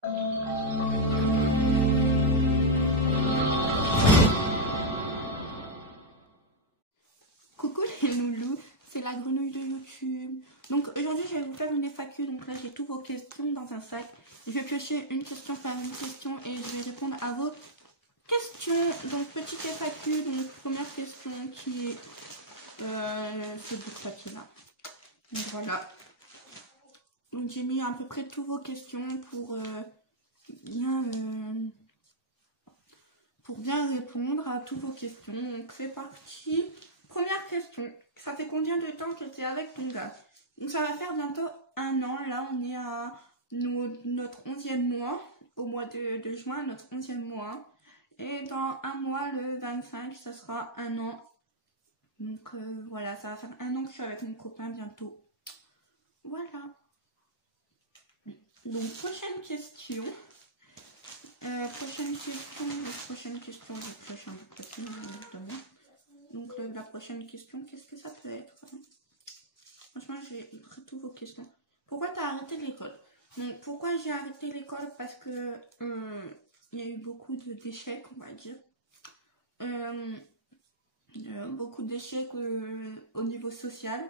Coucou les loulous, c'est la grenouille de YouTube. Donc aujourd'hui je vais vous faire une FAQ, donc là j'ai toutes vos questions dans un sac. Je vais piocher une question par une question et je vais répondre à vos questions. Donc petite FAQ, donc première question qui est ce bout de papier là. Donc voilà. Donc j'ai mis à peu près toutes vos questions pour bien répondre à toutes vos questions. Donc c'est parti. Première question. Ça fait combien de temps que tu es avec ton gars? Donc ça va faire bientôt 1 an. Là on est à notre 11e mois. Au mois de juin, notre 11e mois. Et dans 1 mois, le 25, ça sera 1 an. Donc voilà, ça va faire 1 an que je suis avec mon copain bientôt. Voilà. Donc prochaine question. Donc la prochaine question, qu'est-ce que ça peut être? Franchement, j'ai pris toutes vos questions. Pourquoi tu as arrêté l'école? Donc pourquoi j'ai arrêté l'école? Parce que il y a eu beaucoup d'échecs, on va dire. Beaucoup d'échecs au niveau social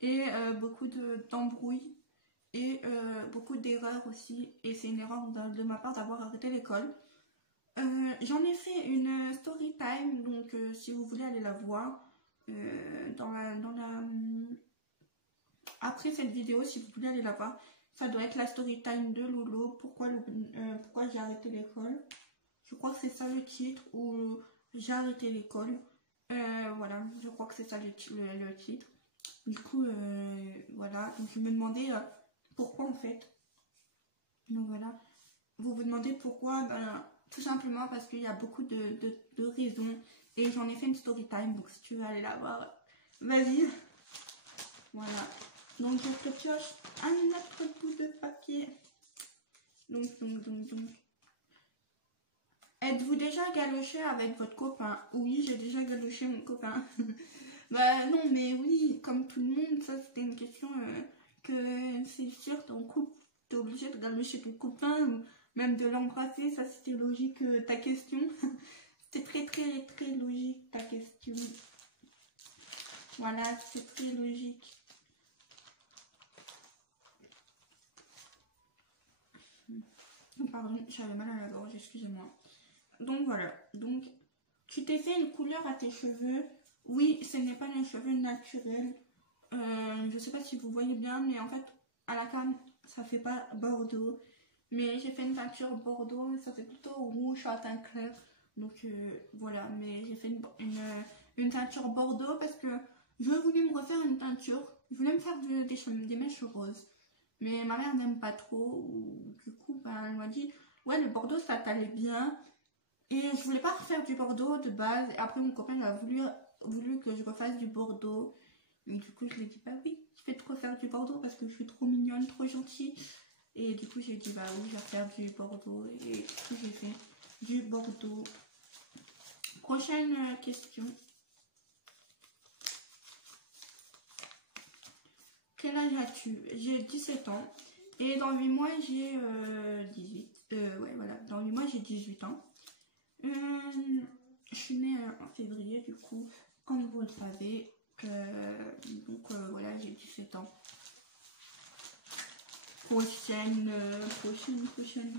et beaucoup d'embrouilles et beaucoup d'erreurs aussi. Et c'est une erreur de ma part d'avoir arrêté l'école. J'en ai fait une story time, donc si vous voulez aller la voir après cette vidéo, si vous voulez aller la voir, ça doit être la story time de Lolo. Pourquoi j'ai arrêté l'école? Je crois que c'est ça le titre, ou j'ai arrêté l'école. Voilà, je crois que c'est ça le titre. Du coup, voilà, donc je me demandais pourquoi en fait. Donc voilà, vous vous demandez pourquoi? Tout simplement parce qu'il y a beaucoup de raisons. Et j'en ai fait une story time, donc si tu veux aller la voir, vas-y. Voilà. Donc je te pioche un autre bout de papier. Donc. Êtes-vous déjà galoché avec votre copain? Oui, j'ai déjà galoché mon copain. Bah non, mais oui, comme tout le monde, ça c'était une question que c'est sûr, ton couple, t'es obligé de galocher ton copain, ou même de l'embrasser, ça c'était logique ta question. C'était très logique ta question. Voilà, c'est très logique. Pardon, j'avais mal à la gorge, excusez-moi. Donc voilà, donc tu t'es fait une couleur à tes cheveux. Oui, ce n'est pas les cheveux naturels. Je sais pas si vous voyez bien, mais en fait, à la cam, ça fait pas bordeaux. Mais j'ai fait une teinture bordeaux, ça fait plutôt rouge à teint clair. Donc voilà, mais j'ai fait une teinture bordeaux parce que je voulais me refaire une teinture. Je voulais me faire des mèches roses. Mais ma mère n'aime pas trop. Du coup, ben, elle m'a dit, ouais, le bordeaux, ça t'allait bien. Et je voulais pas refaire du bordeaux de base. Et après, mon copain il a voulu que je refasse du bordeaux. Et du coup, je lui ai dit, bah oui, je vais te refaire du bordeaux parce que je suis trop mignonne, trop gentille. Et du coup, j'ai dit, bah oui, je vais faire du bordeaux. Et du coup, j'ai fait du bordeaux. Prochaine question. Quel âge as-tu? J'ai 17 ans. Et dans 8 mois, j'ai 18. Ouais, voilà, dans 8 mois, j'ai 18 ans. Je suis née en février, du coup, comme vous le savez. Donc voilà, j'ai 17 ans. Prochaine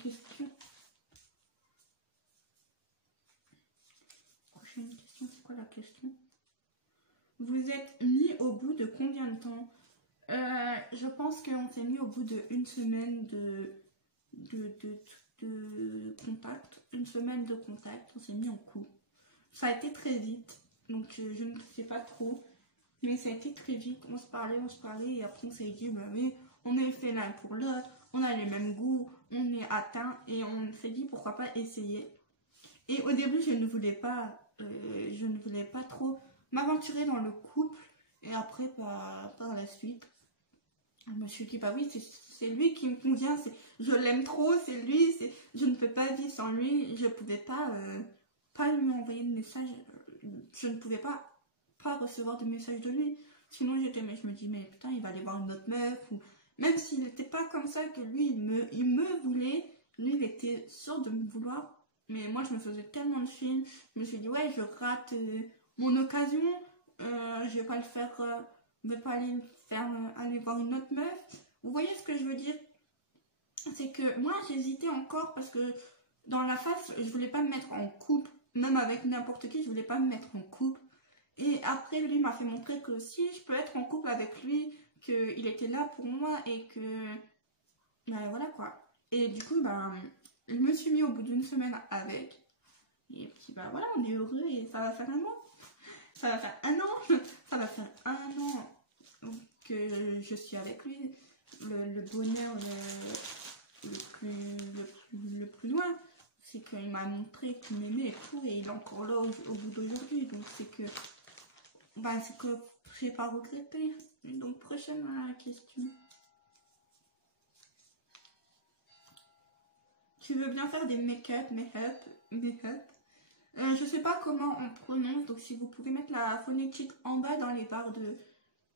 question. Prochaine question, c'est quoi la question? Vous êtes mis au bout de combien de temps? Je pense qu'on s'est mis au bout d'1 semaine de contact. 1 semaine de contact, on s'est mis en couple. Ça a été très vite, donc je ne sais pas trop. Mais ça a été très vite, on se parlait et après on s'est dit, bah oui, on est fait l'un pour l'autre, on a les mêmes goûts, on est atteints et on s'est dit pourquoi pas essayer. Et au début je ne voulais pas trop m'aventurer dans le couple et après par la suite, je me suis dit bah oui c'est lui qui me convient, je l'aime trop, c'est lui, je ne peux pas vivre sans lui, je ne pouvais pas lui envoyer de message, je ne pouvais pas recevoir de messages de lui. Sinon je me dis mais putain il va aller voir une autre meuf, ou même s'il n'était pas comme ça, que lui il me voulait, lui était sûr de me vouloir. Mais moi, je me faisais tellement de films. Je me suis dit, ouais, je rate mon occasion. Je vais pas le faire. Je vais pas aller le faire, aller voir une autre meuf. Vous voyez ce que je veux dire? C'est que moi, j'hésitais encore parce que dans la face, je voulais pas me mettre en couple. Même avec n'importe qui, je voulais pas me mettre en couple. Et après, lui m'a fait montrer que si je peux être en couple avec lui, qu'il était là pour moi et que... Ben voilà quoi. Et du coup, ben, je me suis mis au bout d'une semaine avec. Et puis ben voilà, on est heureux et ça va faire un an. Ça va faire un an. Ça va faire un an que je suis avec lui. Le bonheur le plus loin, c'est qu'il m'a montré qu'il m'aimait et tout. Et il est encore là au bout d'aujourd'hui. Donc c'est que... Ben, c'est que j'ai pas regretté. Donc, prochaine question. Tu veux bien faire des make-up. Je sais pas comment on prononce, donc si vous pouvez mettre la phonétique en bas dans les barres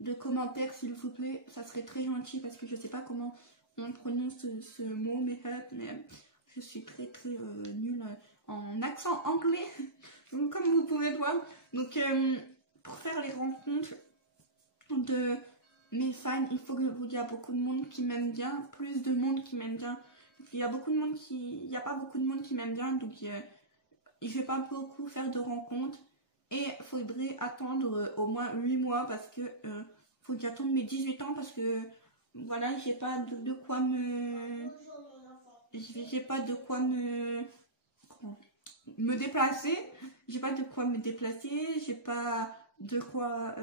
de commentaires, s'il vous plaît, ça serait très gentil parce que je sais pas comment on prononce ce mot make-up, mais je suis très nulle en accent anglais, comme vous pouvez voir. Donc, pour faire les rencontres de mes fans, il faut qu'il y a beaucoup de monde qui m'aime bien, plus de monde qui m'aime bien. Il y a beaucoup de monde il n'y a pas beaucoup de monde qui m'aime bien, donc je vais pas beaucoup faire de rencontres. Et il faudrait attendre au moins 8 mois parce que faut que j'attende mes 18 ans parce que voilà, j'ai pas de quoi me... J'ai pas de quoi me déplacer. J'ai pas de quoi me déplacer. J'ai pas de quoi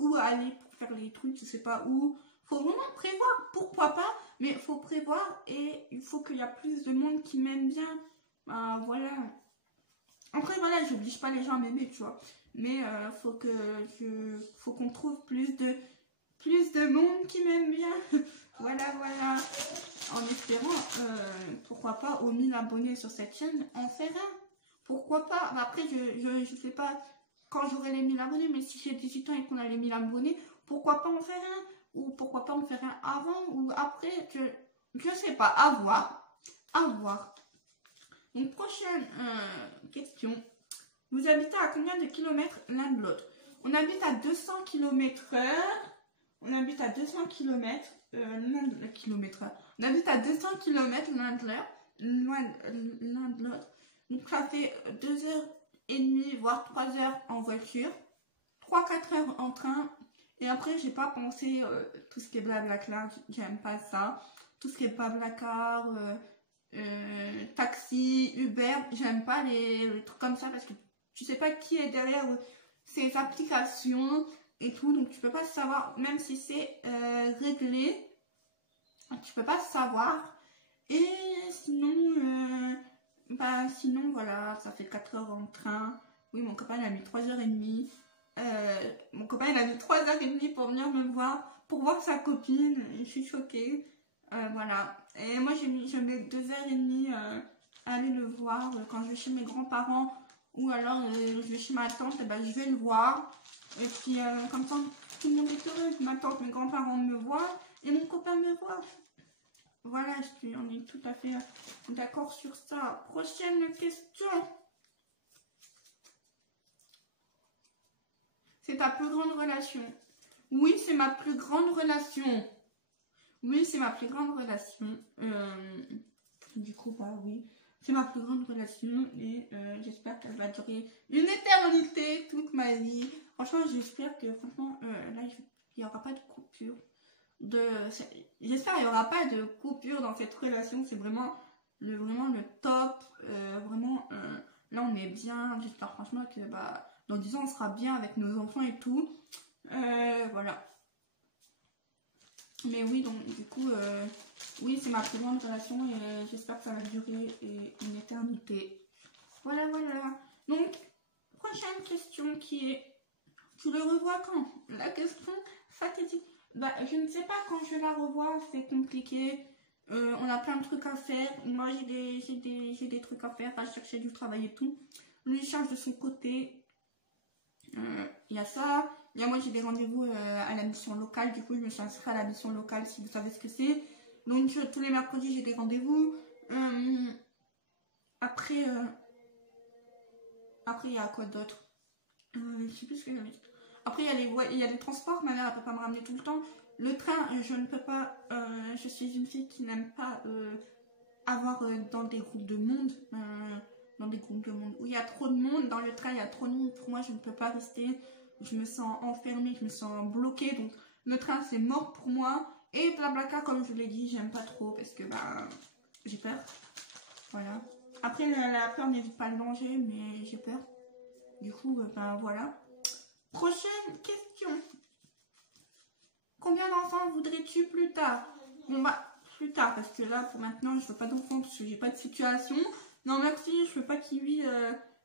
où aller pour faire les trucs. Je sais pas où. Faut vraiment prévoir. Pourquoi pas? Mais il faut prévoir et il faut qu'il y a plus de monde qui m'aime bien. Voilà. Après voilà, j'oblige pas les gens à m'aimer, tu vois. Mais faut qu'on trouve plus de monde qui m'aime bien. Voilà. En espérant, pourquoi pas, aux 1000 abonnés sur cette chaîne, en faire un. Pourquoi pas? Après, je sais pas quand j'aurai les 1000 abonnés, mais si j'ai 18 ans et qu'on a les 1000 abonnés, pourquoi pas en faire un? Ou pourquoi pas en faire un avant ou après? Je sais pas, à voir. Donc, prochaine question. Vous habitez à combien de kilomètres l'un de l'autre? On habite à 200 km/h. On habite à 200 km kilomètres. On habite à 200 km l'un de l'autre. Donc ça fait 2h30 voire 3h en voiture, 3-4 heures en train. Et après j'ai pas pensé tout ce qui est blablacar, j'aime pas ça. Tout ce qui est blablacar, taxi, Uber, j'aime pas les trucs comme ça parce que tu sais pas qui est derrière ces applications et tout, donc tu peux pas savoir, même si c'est réglé, tu peux pas savoir. Et sinon voilà, ça fait 4 heures en train. Oui, mon copain il a mis 3h30. Mon copain il a mis 3h30 pour venir me voir, pour voir sa copine. Je suis choquée. Voilà. Et moi je mets 2h30 à aller le voir quand je vais chez mes grands-parents ou alors je vais chez ma tante, et ben, je vais le voir. Et puis comme ça tout le monde est heureux. Ma tante, mes grands-parents me voient et mon copain me voit. Voilà, on est tout à fait d'accord sur ça. Prochaine question. C'est ta plus grande relation? Oui, c'est ma plus grande relation. Oui, c'est ma plus grande relation. Du coup, bah oui. C'est ma plus grande relation et j'espère qu'elle va durer une éternité, toute ma vie. Franchement, j'espère que, franchement, là, il n'y aura pas de coupure. J'espère qu'il n'y aura pas de coupure dans cette relation. C'est vraiment le top. Là, on est bien. J'espère franchement que dans 10 ans, on sera bien avec nos enfants et tout. Voilà. Mais oui, donc du coup, oui, c'est ma plus grande relation et j'espère que ça va durer une éternité. Voilà. Donc, prochaine question qui est, tu le revois quand? La question fatidique. Je ne sais pas quand je la revois, c'est compliqué. On a plein de trucs à faire. Moi, j'ai des trucs à faire, à chercher du travail et tout. Lui, il cherche de son côté. Il y a ça. Moi, j'ai des rendez-vous à la mission locale. Du coup, je me suis inscrite à la mission locale si vous savez ce que c'est. Donc tous les mercredis j'ai des rendez-vous. Après, il y a quoi d'autre? Je sais plus ce que j'avais dit. Après il y a les transports, ma mère elle peut pas me ramener tout le temps. Le train, je ne peux pas, je suis une fille qui n'aime pas avoir dans des groupes de monde, où il y a trop de monde, dans le train il y a trop de monde, pour moi je ne peux pas rester, je me sens enfermée, je me sens bloquée, donc le train c'est mort pour moi. Et Blablacar, comme je l'ai dit, j'aime pas trop parce que j'ai peur, voilà. Après la peur n'évite pas le danger, mais j'ai peur, du coup voilà. Prochaine question. Combien d'enfants voudrais-tu plus tard? Bon plus tard, parce que là pour maintenant je veux pas d'enfants parce que j'ai pas de situation. Non merci, je veux pas qu'il vive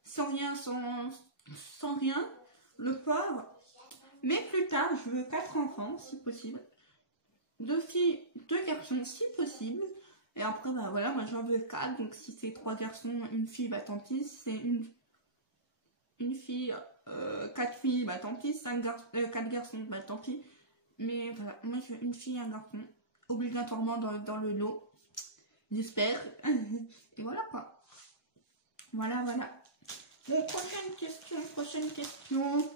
sans rien, sans rien, le pauvre. Mais plus tard je veux 4 enfants si possible, 2 filles, 2 garçons si possible. Et après voilà, moi j'en veux 4, donc si c'est 3 garçons, une fille, tant pis. Si c'est une fille, 4 filles, tant pis. 4 garçons, tant pis. Mais voilà, moi je veux une fille et un garçon, obligatoirement dans le lot, j'espère. Et voilà quoi. Voilà. Bon, prochaine question.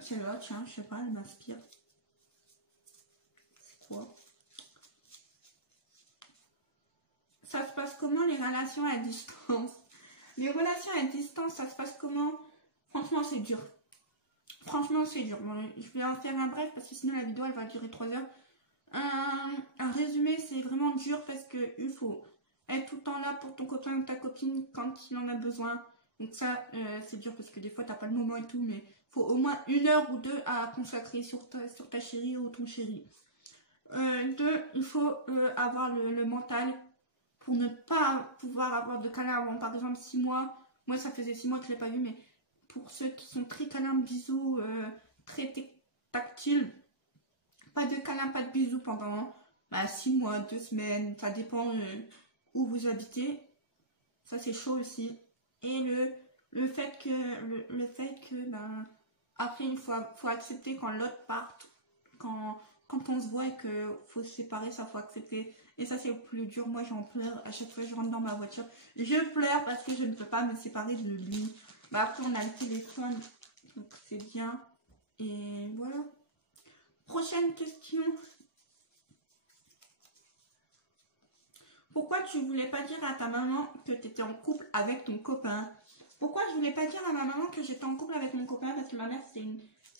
Celle-là, tiens, je sais pas, elle m'inspire. C'est quoi? Ça se passe comment les relations à distance? Les relations à distance, ça se passe comment? Franchement, c'est dur. Bon, je vais en faire un bref parce que sinon la vidéo elle va durer 3 heures. Un résumé, c'est vraiment dur parce que il faut être tout le temps là pour ton copain ou ta copine quand il en a besoin. Donc ça, c'est dur parce que des fois t'as pas le moment et tout, mais il faut au moins 1 heure ou 2 à consacrer sur ta chérie ou ton chéri. 2, il faut avoir le mental pour ne pas pouvoir avoir de câlin avant par exemple 6 mois. Moi ça faisait 6 mois que je l'ai pas vu, mais pour ceux qui sont très câlins, bisous, très tactiles, pas de câlin, pas de bisous pendant 6 mois, 2 semaines, ça dépend où vous habitez. Ça c'est chaud aussi. Et le fait que après il faut accepter quand l'autre parte, quand on se voit et qu'il faut se séparer, ça faut accepter. Et ça c'est le plus dur, moi j'en pleure, à chaque fois que je rentre dans ma voiture, je pleure parce que je ne peux pas me séparer de lui. Après on a le téléphone, donc c'est bien. Et voilà. Prochaine question. Pourquoi tu voulais pas dire à ta maman que tu étais en couple avec ton copain? Pourquoi je voulais pas dire à ma maman que j'étais en couple avec mon copain? Parce que ma mère c'est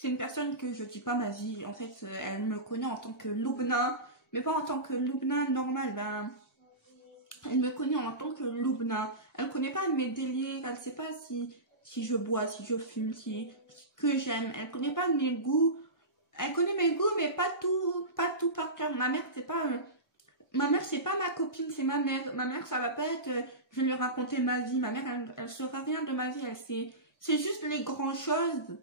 une personne que je dis pas ma vie. En fait elle me connaît en tant que Loubna, mais pas en tant que Loubna normal. Elle me connaît en tant que Loubna. Elle connaît pas mes délires, elle sait pas si je bois, si je fume, que j'aime. Elle connaît pas mes goûts. Elle connaît mes goûts, mais pas tout par cœur. Ma mère, c'est pas ma copine, c'est ma mère. Ma mère, ça va pas être, je vais lui raconter ma vie. Ma mère, elle saura rien de ma vie. C'est juste les grandes choses.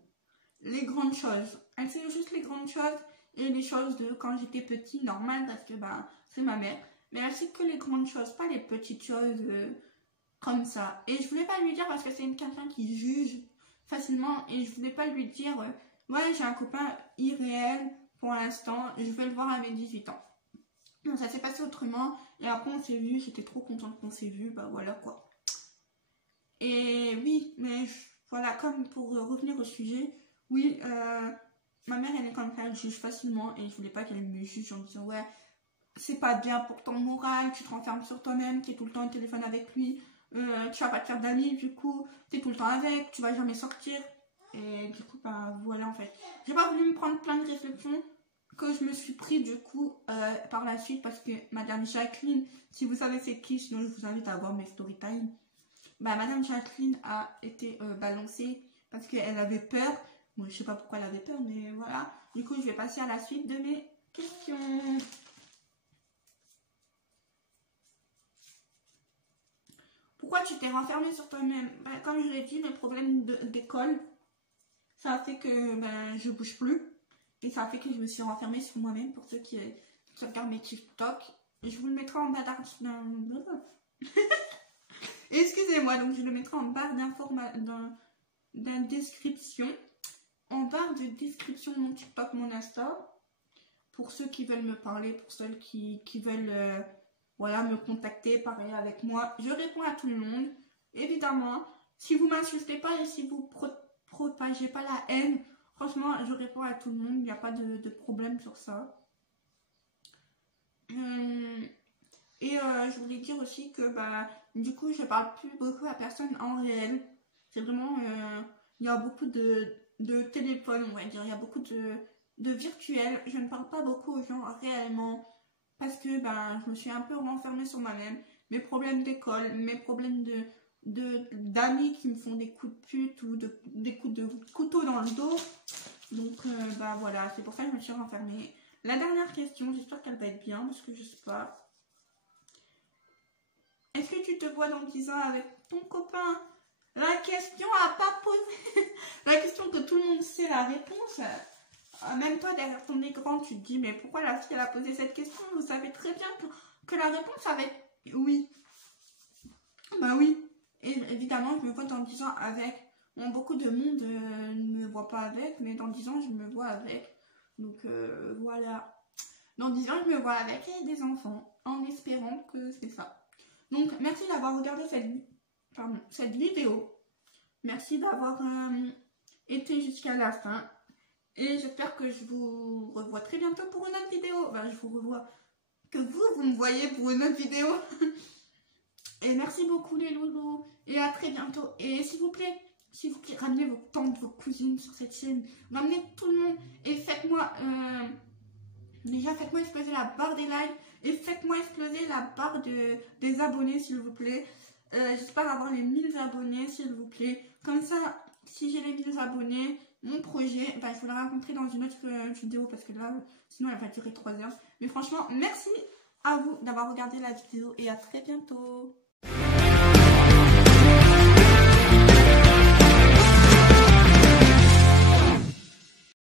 Elle sait juste les grandes choses et les choses de quand j'étais petit, normal, parce que c'est ma mère. Mais elle sait que les grandes choses, pas les petites choses comme ça. Et je voulais pas lui dire parce que c'est quelqu'un qui juge facilement et je voulais pas lui dire ouais j'ai un copain irréel pour l'instant, je vais le voir à mes 18 ans. Non, ça s'est passé autrement et après on s'est vu, j'étais trop contente qu'on s'est vu, voilà quoi. Et oui, mais voilà, comme pour revenir au sujet, oui, ma mère elle est comme ça, elle juge facilement et je voulais pas qu'elle me juge en me disant ouais c'est pas bien pour ton moral, tu te renfermes sur toi-même, tu es tout le temps au téléphone avec lui, tu vas pas te faire d'amis, du coup, tu es tout le temps avec, tu vas jamais sortir. Et du coup, voilà en fait. J'ai pas voulu me prendre plein de réflexions que je me suis pris du coup par la suite parce que Madame Jacqueline, si vous savez c'est qui, sinon je vous invite à voir mes story time. Madame Jacqueline a été balancée parce qu'elle avait peur. Bon, je sais pas pourquoi elle avait peur, mais voilà. Du coup, je vais passer à la suite de mes questions. Pourquoi tu t'es renfermée sur toi-même? Comme je l'ai dit, mes problèmes d'école, ça a fait que je bouge plus. Et ça a fait que je me suis renfermée sur moi-même. Pour ceux qui regardent mes TikTok, je vous le mettrai en bas excusez-moi, donc je le mettrai en barre description. En barre de description mon TikTok, mon Insta. pour ceux qui veulent me parler, pour ceux qui veulent voilà, me contacter, parler avec moi. Je réponds à tout le monde. Évidemment, si vous m'insultez pas et si vous propagez pas la haine, franchement, je réponds à tout le monde. Il n'y a pas de problème sur ça. Je voulais dire aussi que bah, du coup, je parle plus beaucoup à personne en réel. C'est vraiment, il y a beaucoup de téléphones, on va dire. Il y a beaucoup de virtuels. Je ne parle pas beaucoup aux gens réellement parce que bah, je me suis un peu renfermée sur moi-même. Mes problèmes d'école, mes problèmes d'amis qui me font des coups de pute ou des coups de couteau dans le dos. Donc bah voilà, c'est pour ça que je me suis renfermée. La dernière question, j'espère qu'elle va être bien parce que je sais pas. Est-ce que tu te vois dans 10 ans avec ton copain? La question à pas poser. La question que tout le monde sait la réponse. Même toi derrière ton écran, tu te dis mais pourquoi la fille elle a posé cette question? Vous savez très bien que la réponse va être oui. Bah oui. Et évidemment, je me vois dans 10 ans avec. Bon, beaucoup de monde ne me voit pas avec, mais dans 10 ans, je me vois avec. Donc voilà. Dans 10 ans, je me vois avec des enfants, en espérant que c'est ça. Donc, merci d'avoir regardé cette vidéo. Merci d'avoir été jusqu'à la fin. Et j'espère que je vous revois très bientôt pour une autre vidéo. Bah, je vous revois. Que vous me voyez pour une autre vidéo. Et merci beaucoup les loulous. Et à très bientôt. Et s'il vous plaît, ramenez vos tantes, vos cousines sur cette chaîne. Ramenez tout le monde. Et faites-moi... déjà, faites-moi exploser la barre des likes. Et faites-moi exploser la barre des abonnés, s'il vous plaît. J'espère avoir les 1000 abonnés, s'il vous plaît. Comme ça, si j'ai les 1000 abonnés, mon projet, bah, je vous le raconterai dans une autre vidéo. Parce que là, sinon, elle va durer 3 heures. Mais franchement, merci à vous d'avoir regardé la vidéo. Et à très bientôt.